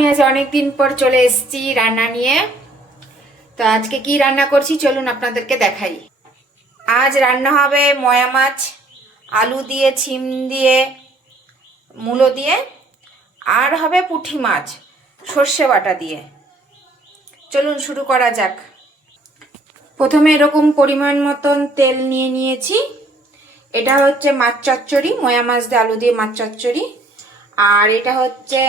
আমি আজ অনেক দিন পর চলে এসেছি রান্না নিয়ে। তো আজকে কি রান্না করছি চলুন আপনাদেরকে দেখাই। আজ রান্না হবে ময়া মাছ, আলু দিয়ে, ছিম দিয়ে, মূলো দিয়ে, আর হবে পুঁটি মাছ সর্ষে বাটা দিয়ে। চলুন শুরু করা যাক। প্রথমে এরকম পরিমাণ মতন তেল নিয়ে নিয়েছি। এটা হচ্ছে মাছ চচ্চড়ি, ময়া মাছ দিয়ে আলু দিয়ে মাছ চচ্চড়ি। আর এটা হচ্ছে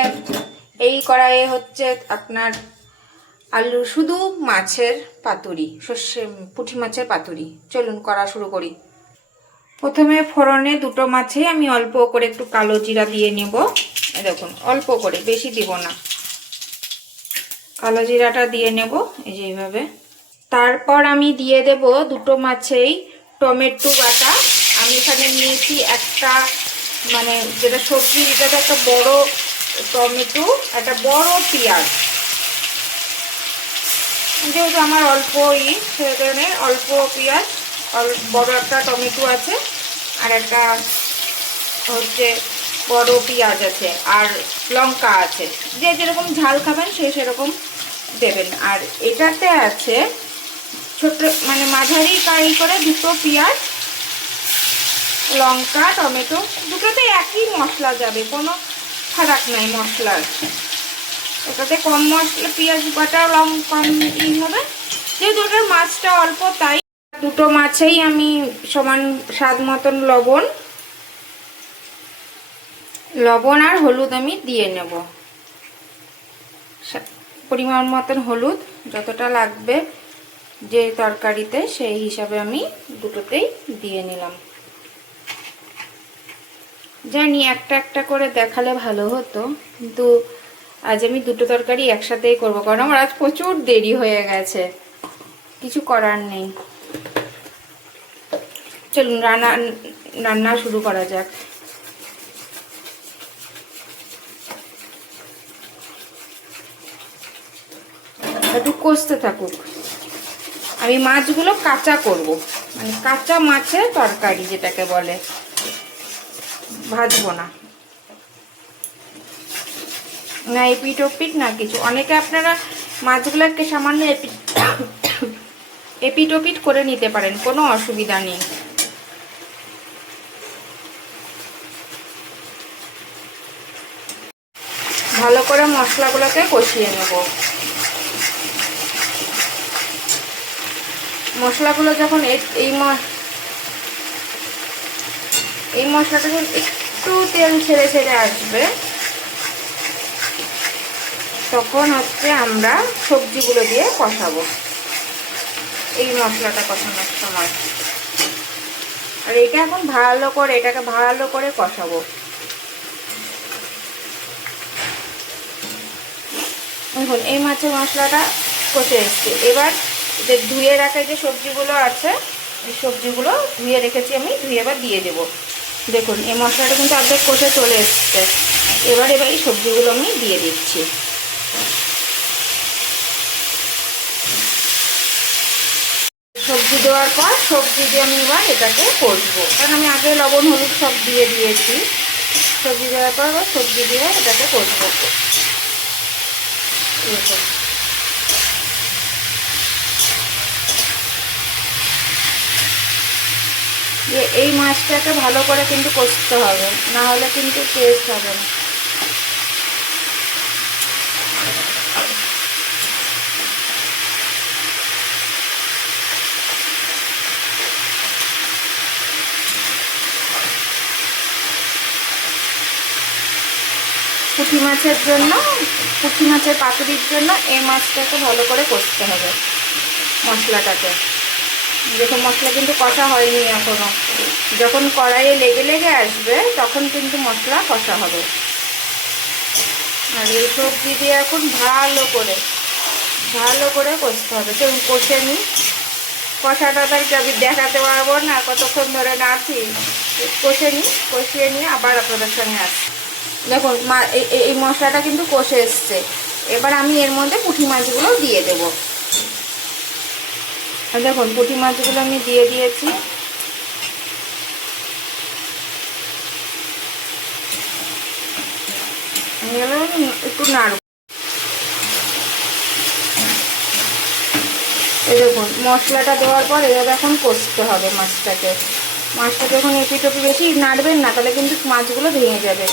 এই কড়াইয়ে হচ্ছে আপনার আলু শুধু মাছের পাতুরি, সর্ষে পুঁটি মাছের পাতুরি। চলুন করা শুরু করি। প্রথমে ফোড়নে দুটো মাছেই আমি অল্প করে একটু কালো জিরা দিয়ে নেব। দেখুন অল্প করে, বেশি দিব না। কালো জিরাটা দিয়ে নেব এই যে এইভাবে। তারপর আমি দিয়ে দেব দুটো মাছেই টমেটো বাটা। আমি এখানে নিয়েছি একটা, মানে যেটা সবজি, এটাতে একটা বড় টমেটো, একটা বড় পেঁয়াজ। যেহেতু আমার অল্প সেখানে অল্প পেঁয়াজ, বড় একটা টমেটো আছে, আর একটা হচ্ছে বড় পেঁয়াজ আছে, আর লঙ্কা আছে। যে যেরকম ঝাল খাবেন সে সেরকম দেবেন। আর এটাতে আছে ছোট, মানে মাঝারি কারি করে দুটো পেঁয়াজ, লঙ্কা, টমেটো, দুটোতে একই মশলা যাবে, কোনো ফারাক নাই মশলার। ওটাতে কম মশলা, পেঁয়াজ বাটা কম হবে, যেহেতু ওটার মাছটা অল্প, তাই দুটো মাছেই আমি সমান স্বাদ মতন লবণ আর হলুদ আমি দিয়ে নেব। পরিমাণ মতন হলুদ যতটা লাগবে যে তরকারিতে, সেই হিসাবে আমি দুটোতেই দিয়ে নিলাম। জানি একটা একটা করে দেখালে ভালো হতো, কিন্তু আজ আমি দুটো তরকারি একসাথেই করব, কারণ আমার আজ প্রচুর দেরি হয়ে গেছে, কিছু করার নেই। চলুন রান্না শুরু করা যাক। একটু কষতে থাকুক। আমি মাছগুলো কাঁচা করব, মানে কাঁচা মাছের তরকারি যেটাকে বলে, ভাজবো না, না এপিট ওপিট না কিছু। অনেকে আপনারা মাছগুলোকে সামান্য এপিট ওপিট করে নিতে পারেন, কোনো অসুবিধা নেই। ভালো করে মশলাগুলোকে কষিয়ে নেব। মশলাগুলো যখন এই মশলাটা যখন একটু তেল ছেড়ে ছেড়ে আসবে, তখন হচ্ছে আমরা সবজিগুলো দিয়ে কষাবো এই মশলাটা কষানোর সময়। আর এটা এখন এটাকে ভালো করে কষাবো। দেখুন এই মাছের মশলাটা কষে এসছে। এবার যে ধুয়ে রাখা যে সবজিগুলো আছে, এই সবজিগুলো ধুয়ে রেখেছি আমি, ধুয়ে এবার দিয়ে দেব। দেখুন এই মশলাটা কিন্তু অর্ধেক কষে চলে এসছে। এবার এই সবজিগুলো আমি দিয়ে দিচ্ছি। সবজি দেওয়ার পর সবজি দিয়ে আমি এবার এটাকে কষবো, কারণ আমি আগে লবণ হলুদ সব দিয়ে দিয়েছি। সবজি দেওয়ার পর সবজি দিয়ে এটাকে কষবো। এই মাছটাকে ভালো করে কিন্তু কষতে হবে, না হলে কিন্তু টেস্ট হবে না। পুঁটি মাছের জন্য, পুঁটি মাছের পাতুরির জন্য এই মাছটাকে ভালো করে কষতে হবে মশলাটাকে। দেখুন মশলা কিন্তু কষা হয়নি এখনো, যখন কড়াইয়ে লেগে লেগে আসবে তখন কিন্তু মশলা কষা হবে। আর এই সবজি দিয়ে এখন ভালো করে কষতে হবে। চলুন কষে নিই। কষাটা তার আমি দেখাতে পারবো না কতক্ষণ ধরে নাড়ছি। কষিয়ে নিয়ে আবার আপনাদের সঙ্গে আসছি। দেখুন এই মশলাটা কিন্তু কষে এসছে। এবার আমি এর মধ্যে পুঁটি মাছগুলো দিয়ে দেব। দেখুন পুঁটি মাছগুলো আমি দিয়ে দিয়েছি। একটু নাড়ব। এই দেখুন মশলাটা দেওয়ার পর এভাবে এখন কষতে হবে মাছটাকে। মাছটা যখন এপিটোপি বেশি নাড়বেন না, তাহলে কিন্তু মাছগুলো ভেঙে যাবে।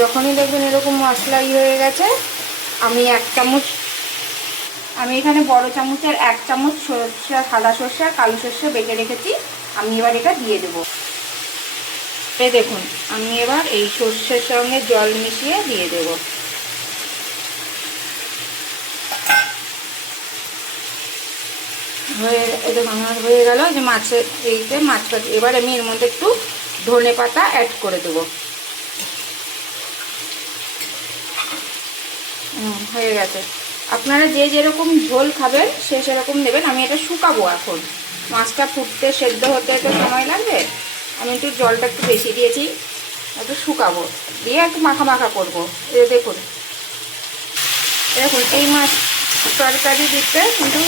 যখনই দেখবেন এরকম মশলা হয়ে গেছে, আমি এখানে বড় চামচের 1 চামচ সরষে, সাদা সরষে আর কালো সরষে বেটে রেখেছি। আমি এবার এটা দিয়ে দেবো। এই দেখুন আমি এবার এই সরষের সঙ্গে জল মিশিয়ে দিয়ে দেবো। আমার হয়ে গেল যে মাছের এইতে মাছটা। এবার আমি এর মধ্যে একটু ধনে পাতা অ্যাড করে দেবো। হয়ে গেছে। আপনারা যে যেরকম ঝোল খাবেন সে সেরকম দেবেন। আমি এটা শুকাবো এখন। মাছটা ফুটতে সেদ্ধ হতে একটু সময় লাগবে। আমি একটু জলটা একটু বেশি দিয়েছি, একটু শুকাবো, দিয়ে একটু মাখা মাখা করবো। দেখুন এই মাছ তরকারি দিতে কিন্তু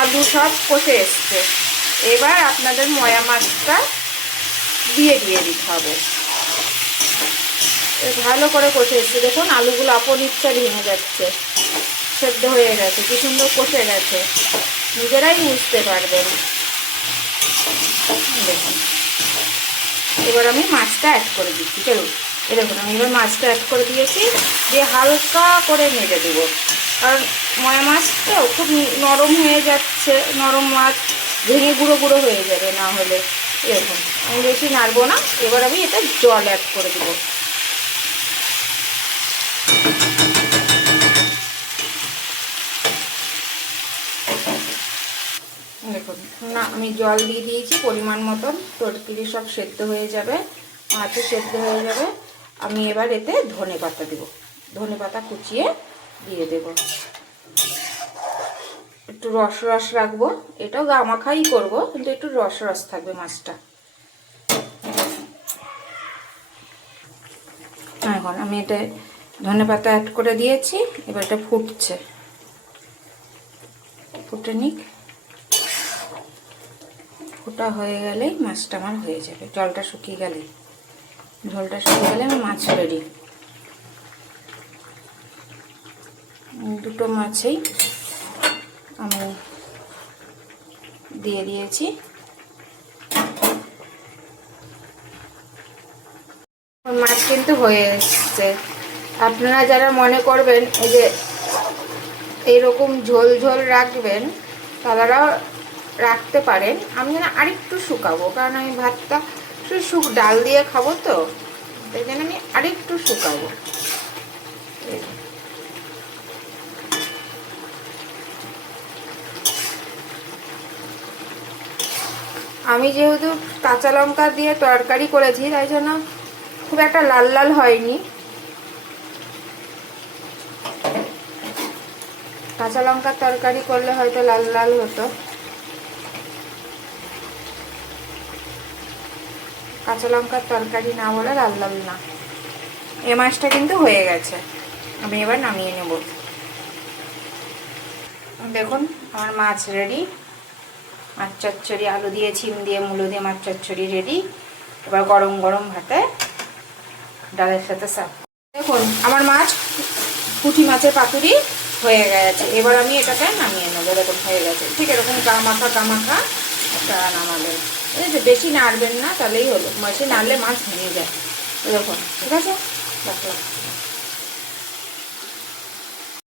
আলু সব কষে এসছে। এবার আপনাদের ময়া মাছটা দিয়ে দিতে হবে। ভালো করে কষে এসছে। দেখুন আলুগুলো আপন ইচ্ছা ভেঙে যাচ্ছে, সেদ্ধ হয়ে গেছে, কি সুন্দর কষে গেছে, নিজেরাই বুঝতে পারবেন। দেখুন এবার আমি মাছটা অ্যাড করে দিচ্ছি। চলুন এই দেখুন আমি এবার মাছটা অ্যাড করে দিয়েছি, দিয়ে হালকা করে নেড়ে দেবো। কারণ ময়া মাছ তো খুব নরম হয়ে যাচ্ছে, নরম মাছ ভেঙে গুঁড়ো গুঁড়ো হয়ে যাবে না হলে। এরকম আমি বেশি নাড়বো না। এবার আমি এটা জল অ্যাড করে দেবো। দেখুন না, আমি জল দিয়ে দিয়েছি পরিমাণ মতন। তরকারি সব সেদ্ধ হয়ে যাবে, মাছও সেদ্ধ হয়ে যাবে। আমি এবার এতে ধনে পাতা দেবো। ধনে পাতা কুচিয়ে দিয়ে দেব। একটু রস রস রাখবো। এটাও গামাখাই করবো, কিন্তু একটু রস রস থাকবে মাছটা। এখন আমি এটা ধনে পাতা অ্যাড করে দিয়েছি। এবার এটা ফুটছে, ফুটে নিক। ফোটা হয়ে গেলেই মাছটা আমার হয়ে যাবে। জলটা শুকিয়ে গেলেই, ঝোলটা শুকিয়ে গেলে আমার মাছ রেডি। দুটো মাছেই আমি দিয়ে দিয়েছি। মাছ কিন্তু হয়ে এসছে। আপনারা যারা মনে করবেন এই যে এইরকম ঝোল ঝোল রাখবেন, তারা রাখতে পারেন। আমি যেন আরেকটু শুকাবো, কারণ আমি ভাতটা শুধু ডাল দিয়ে খাবো, তো তাই জন্য আমি আরেকটু শুকাবো। আমি যেহেতু কাঁচা লঙ্কা দিয়ে তরকারি করেছি, তাই জন্য খুব একটা লাল লাল হয়নি। কাঁচা লঙ্কার তরকারি করলে হয়তো লাল লাল হতো। কাঁচা লঙ্কার তরকারি না বলে লাল লাল না। এই মাছটা কিন্তু হয়ে গেছে। আমি এবার নামিয়ে নেব। দেখুন আমার মাছ রেডি। মাছ চচ্চড়ি, আলু দিয়ে, ছিম দিয়ে, মূলো দিয়ে মাছ চচ্চড়ি রেডি। এবার গরম গরম ভাতে ডালের সাথে সার্ভ। দেখুন আমার মাছ, পুঁটি মাছের পাতুরি হয়ে গেছে। এবার আমি এটাকে নামিয়ে নেবো। এরকম হয়ে গেছে, ঠিক এরকম গামাখা গামাখা একটা নামাবেন। এই যে বেশি নাড়বেন না, তাহলেই হলো। বেশি নাড়লে মাছ ভেঙে যায়। এরকম, ঠিক আছে, রাখলাম।